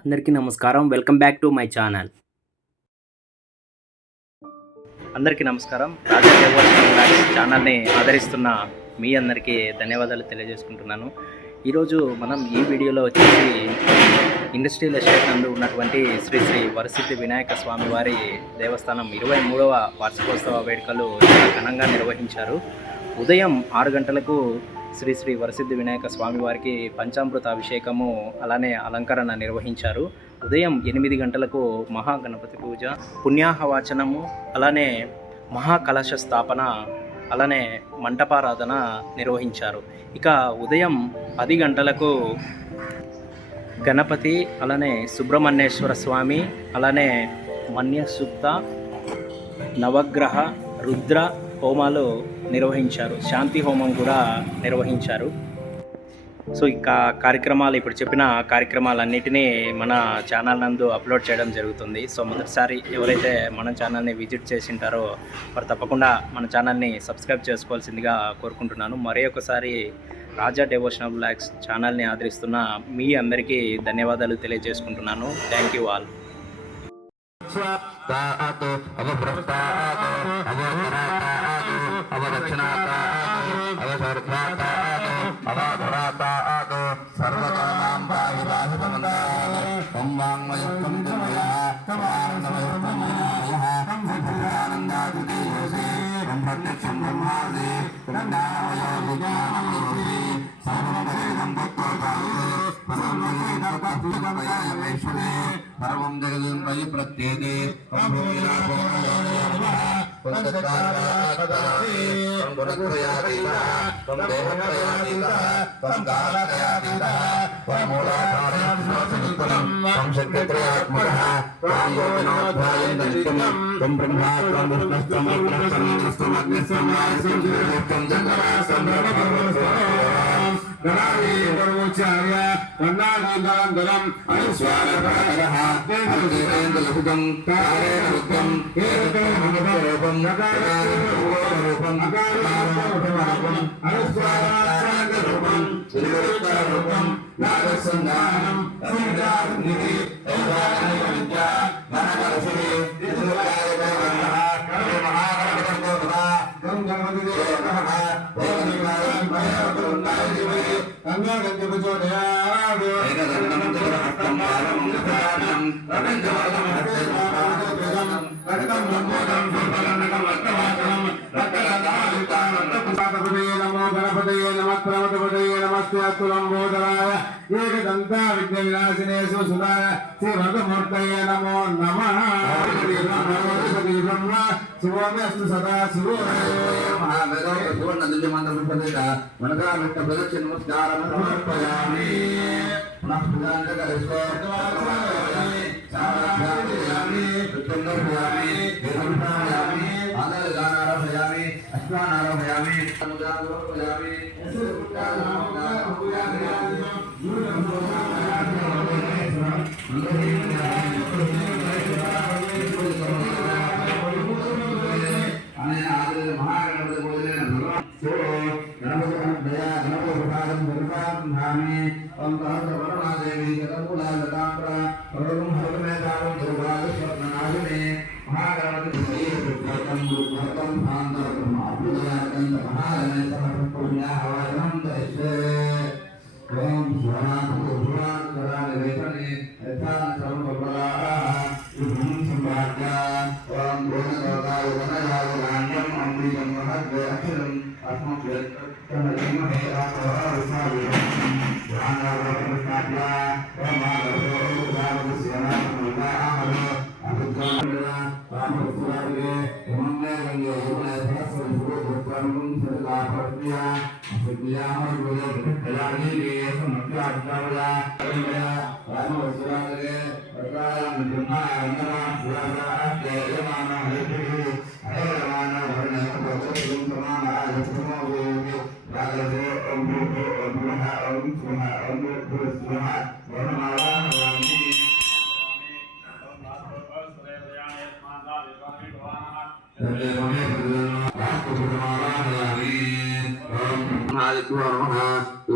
అందరికీ నమస్కారం. Welcome back to my channel. అందరికీ నమస్కారం. రాజా డెవోషనల్ బ్లాగ్స్ ఛానల్ని ఆదరిస్తున్న మీ అందరికీ ధన్యవాదాలు తెలియజేసుకుంటున్నాను. ఈరోజు మనం ఈ వీడియోలో వచ్చేసి ఇండస్ట్రియల్ ఎస్టేట్ నందు ఉన్నటువంటి శ్రీ శ్రీ వరసిద్ధి వినాయక స్వామి వారి దేవస్థానం 23వ వార్షికోత్సవ వేడుకలు చాలా ఘనంగా నిర్వహించారు. ఉదయం 6 గంటలకు శ్రీ శ్రీ వరసిద్ధి వినాయక స్వామి వారికి పంచామృత అభిషేకము అలానే అలంకరణ నిర్వహించారు. ఉదయం 8 గంటలకు మహాగణపతి పూజ, పుణ్యాహవాచనము, అలానే మహాకలశ స్థాపన, అలానే మంటపారాధన నిర్వహించారు. ఇక ఉదయం 10 గంటలకు గణపతి, అలానే సుబ్రహ్మణ్యేశ్వర స్వామి, అలానే మన్యసూక్త, నవగ్రహ, రుద్ర హోమాలు నిర్వహించారు. శాంతి హోమం కూడా నిర్వహించారు. సో ఇక కార్యక్రమాలు ఇప్పుడు చెప్పిన కార్యక్రమాలన్నిటినీ మన ఛానల్ నందు అప్లోడ్ చేయడం జరుగుతుంది. సో మొదటిసారి ఎవరైతే మన ఛానల్ని విజిట్ చేసింటారో వారు తప్పకుండా మన ఛానల్ని సబ్స్క్రైబ్ చేసుకోవాల్సిందిగా కోరుకుంటున్నాను. మరి ఒకసారి రాజా డెవోషనల్ బ్లాగ్స్ ఛానల్ని ఆదరిస్తున్న మీ అందరికీ ధన్యవాదాలు తెలియజేసుకుంటున్నాను. Thank you all. तातो अवभ्रष्टातो अवधरातातो अवदक्षिणातातो अवशर्धातातो अवाधरातातो सर्वकामां पाविवाहितमन्दाय तं वाङ्मयुक्तं दुर्मयः तमानन्दमयुक्तं विनायः तं सच्चिदानन्दादिदेवसे तं प्रत्यक्षं ब्रह्मादि ब्रह्मावयोगिज्ञानमयोगि सर्वमवेदं तत्त्वकाले परमवेदपत्युपयायमेश्वरे सर्वं जगदं मयि प्रत्येते एकदंता विघ्नविनाशिने सुसुधाय श्रीभद्रमूर्तये नमो नमः. ब्रह्म शिवोऽस्तु सदा शिवो महावेदो सुवर्णदिव्यमन्त्रपुष्पदेता वनकामिष्टप्रदक्षिण नमस्कारं समर्पयामि. पुनः पूजां करिष्ये साराभ्यामि प्रचण्डभ्यामि देवभ्यामि आदरदानारभयामि अश्वानारभयामि समुदारोभयामि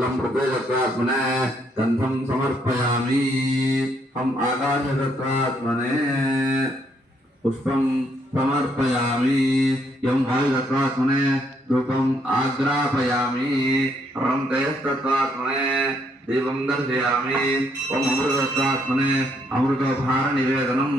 लम्प्रते गन्धं समर्पयामि. हम आकाशदत्तात्मने पुष्पं समर्पयामि यं वायुदत्तात्मने धूपम् आग्रापयामि रंतयस्तत्तात्मने दीपं दर्शयामि ओम अमृतदत्तात्मने अमृतोपहार निवेदनम्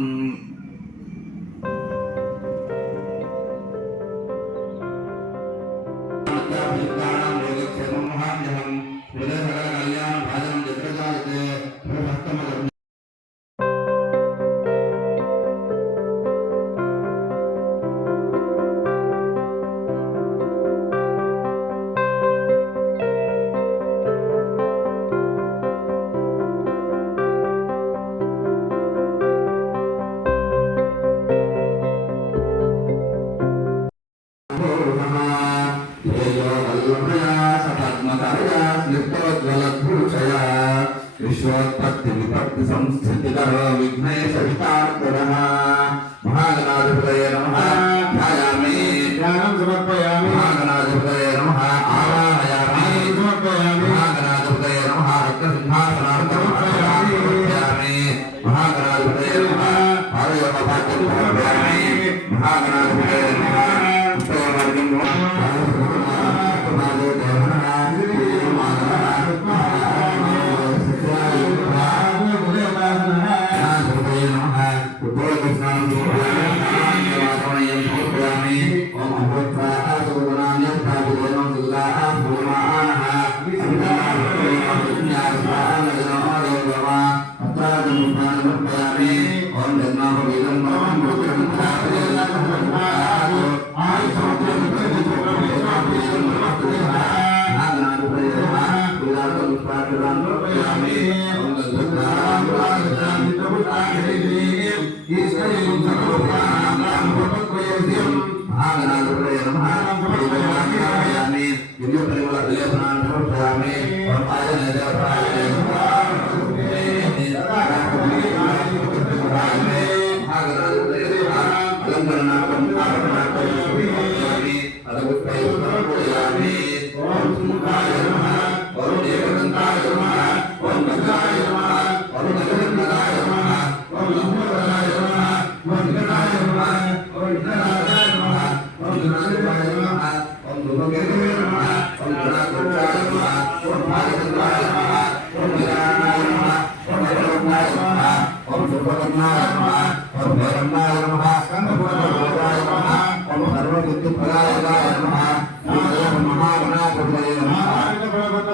विश्वोत्पत्ति विपत्ति संस्थितिकरो विघ्नेश वितार्करः महागणाधिपतये नमः ध्यायामि ध्यानं समर्पयामि महागणाधिपतये नमः आवाहयामि समर्पयामि महागणाधिपतये नमः रत्नसिंहासनार्थं समर्पयामि महागणाधिपतये नमः आरोग्यभाग्यं समर्पयामि महागणाधिपतये नमः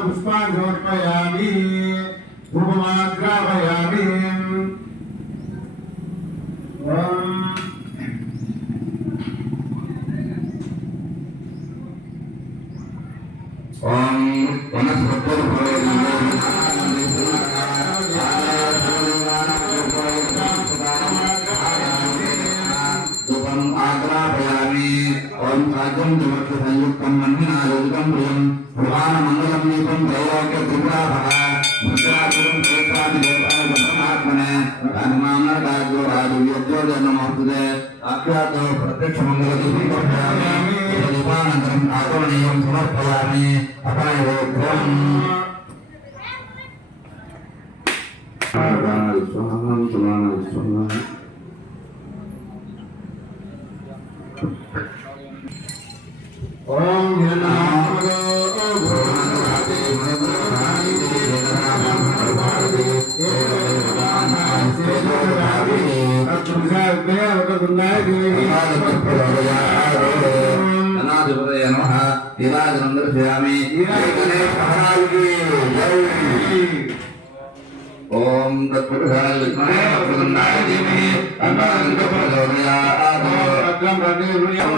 पुष्पाञ्जोर्पयामि धूपमाग्रापयामि ओम धूपम् आग्रापयामि ओम साजं जगत् संयुक्तं मन्विनायोगितं प्रियं भगवानमङ्गलं दीपं त्रैलोक्य त्रिपुराभः मुद्रापुरं प्रेतानि देवात्मने धर्मामर्गाद्यो राजव्यज्यो जन्मोस्तुते आख्यातो प्रत्यक्षमङ्गलदीपं समर्पयामि दीपानन्तरम् आगमनीयं समर्पयामि अपायोग्रम् अनादिपतये नमः नीलाजनं दर्शयामि ओम तत्पुरुषाय विद्महे वक्रतुण्डाय धीमहि तन्नो प्रचोदयात् अग्रं प्रतिगृह्णीयं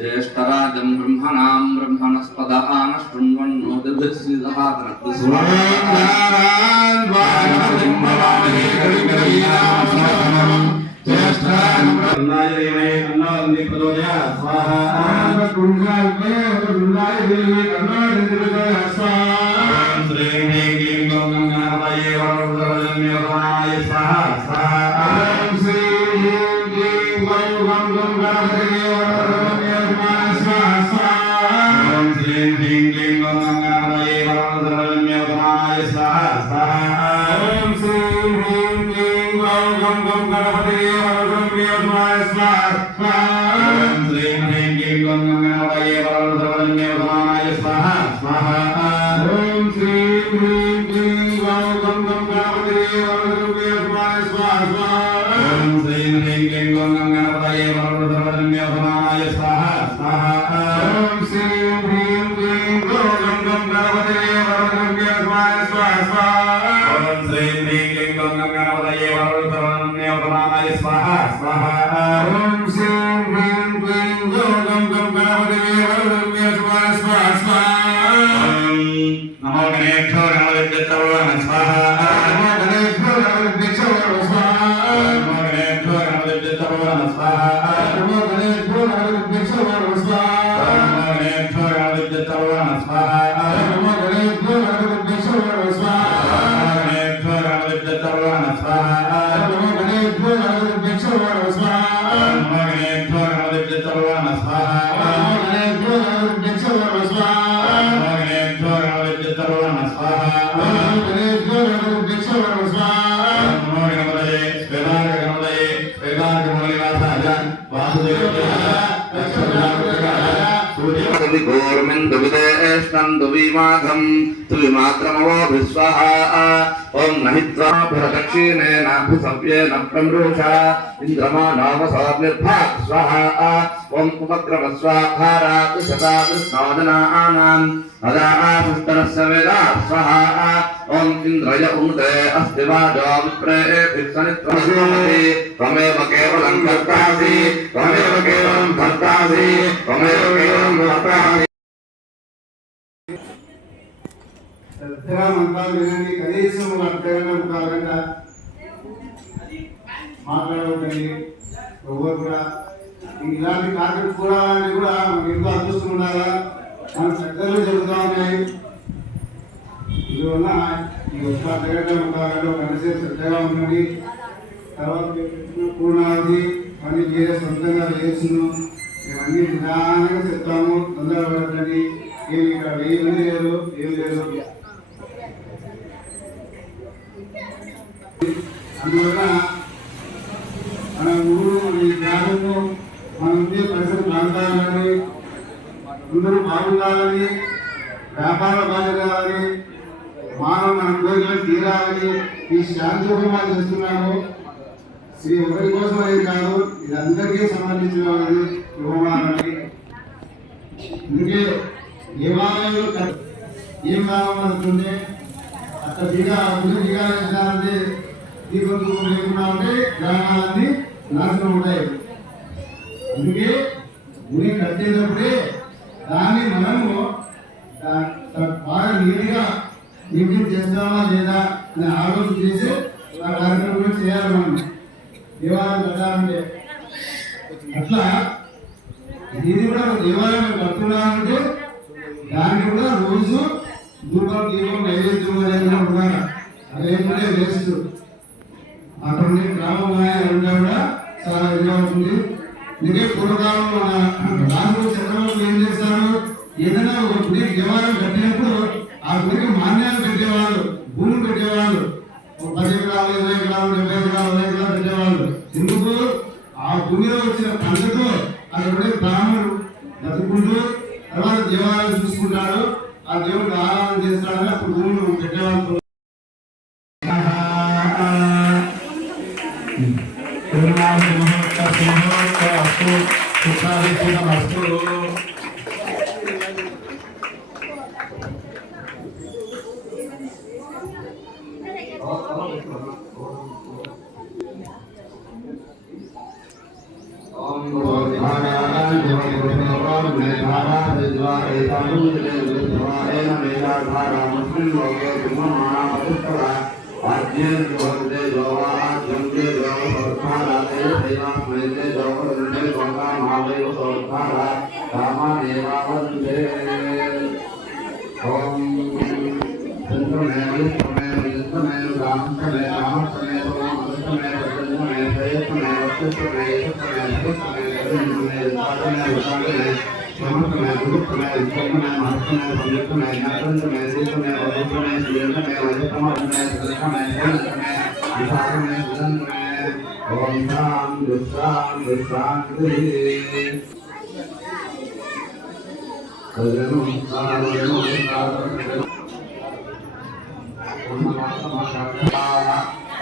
ज्येष्ठराजं ब्रह्मणां ब्रह्मणस्पद कूर्मिन्दु विदेष्टन्तु विमाघं तु विमात्रमवो विश्वहा ॐ नहित्वा प्रदक्षिणेनाभिसव्येन प्रमृषा इन्द्रमानवसोऽभिर्भात् स्वाहा ॐ उपक्रमस्वाहारात् सदा कृष्णोदनानाम् अदापुष्टरस्य वेदा स्वाहा ॐ इन्द्रय उन्ते अस्ति वाजो विप्रेभिस्सनित्वमसि त्वमेव केवलं कर्तासि त्वमेव केवलं भर्तासि त्वमेव केवलं भर्तासि శ్రద్ధగా మంత్రాలు వినండి. కనీసం అర్థంగా కాకుండా మాట్లాడవద్దండి. ఎవరు కూడా ఇలాంటి కార్యక్రమం చూడాలని కూడా మనకు ఎంతో అదృష్టం ఉండాలా. మన చక్కగా జరుగుతూ ఉన్నాయి. ఇందువల్ల ఈ ఒక్క అర్థగంట కాలంలో కలిసి శ్రద్ధగా ఉండండి. తర్వాత పూర్ణావధి పని వేరే సొంతంగా వేసును మేమన్నీ నిదానంగా చెప్తాము. తొందరపడకండి. ఏమి ఇక్కడ ఏమి లేదు, ఏం లేదు. అందువల్ల మన ఊరు, మన ఈ గ్రామము, మన ఉండే పరిసర ప్రాంతాలని అందరూ బాగుండాలని, వ్యాపార బాగుండాలని, మానవ మన కోరికలు తీరాలని ఈ శాంతి హోమాలు చేస్తున్నాము. శ్రీ ఒకరి కోసం అనేది కాదు, ఇది అందరికీ సంబంధించిన హోమాలని. అందుకే దేవాలయంలో ఏం కావాలంటే అక్కడ దిగాలంటే దీపం లేకుండా ఉంటే గ్రామాలన్నీ నాశనం ఉంటాయి. అందుకే గుడి కట్టేటప్పుడే దాన్ని మనము బాగా నీట్గా నిర్ణయం చేస్తామా లేదా అని ఆలోచన చేసి ఆ కార్యక్రమం చేయాలి. మనం దేవాలయం కట్టాలంటే అట్లా ఇది కూడా దేవాలయం కడుతున్నామంటే దానికి కూడా రోజు ధూపం దీపం నైవేద్యం అనేది ఉండాలి. అదేంటే వేస్ట్. అటువంటి గ్రామం ఉంటే కూడా చాలా ఇదిగా ఉంటుంది. అందుకే పూర్వకాలంలో మన రాజులు చక్రవర్తులు ఏం చేస్తారు, ఏదైనా ఒక గుడి దేవాలయం కట్టినప్పుడు ఆ గుడికి మాన్యాలు పెట్టేవాళ్ళు, భూములు పెట్టేవాళ్ళు. 10 ఎకరాలు, 20 ఎకరాలు, 70 ఎకరాలు, 100 ఎకరాలు పెట్టేవాళ్ళు. ఎందుకు? ఆ భూమిలో వచ్చిన పంటతో అక్కడ బ్రాహ్మణుడు బతుకుంటూ తర్వాత దేవాలయం చూసుకుంటాడు, ఆ దేవుడికి ఆరాధన చేస్తాడు. అప్పుడు భూములు పెట్టేవాళ్ళు.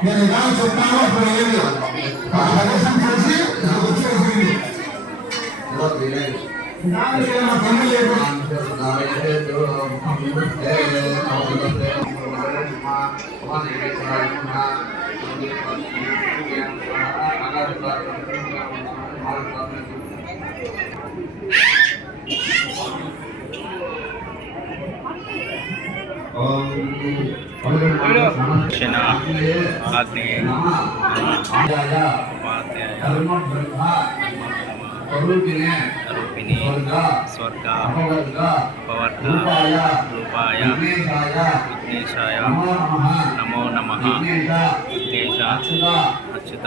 నేను ఎలా చెప్తానో అప్పుడు లేదు. దక్షిణ ఆగ్నేయ ఉపాధ్యాయ రూపిణి స్వర్గ అపవర్గ రూపాయ విఘ్నేశాయ నమో నమః విఘ్నేశ అచ్యుత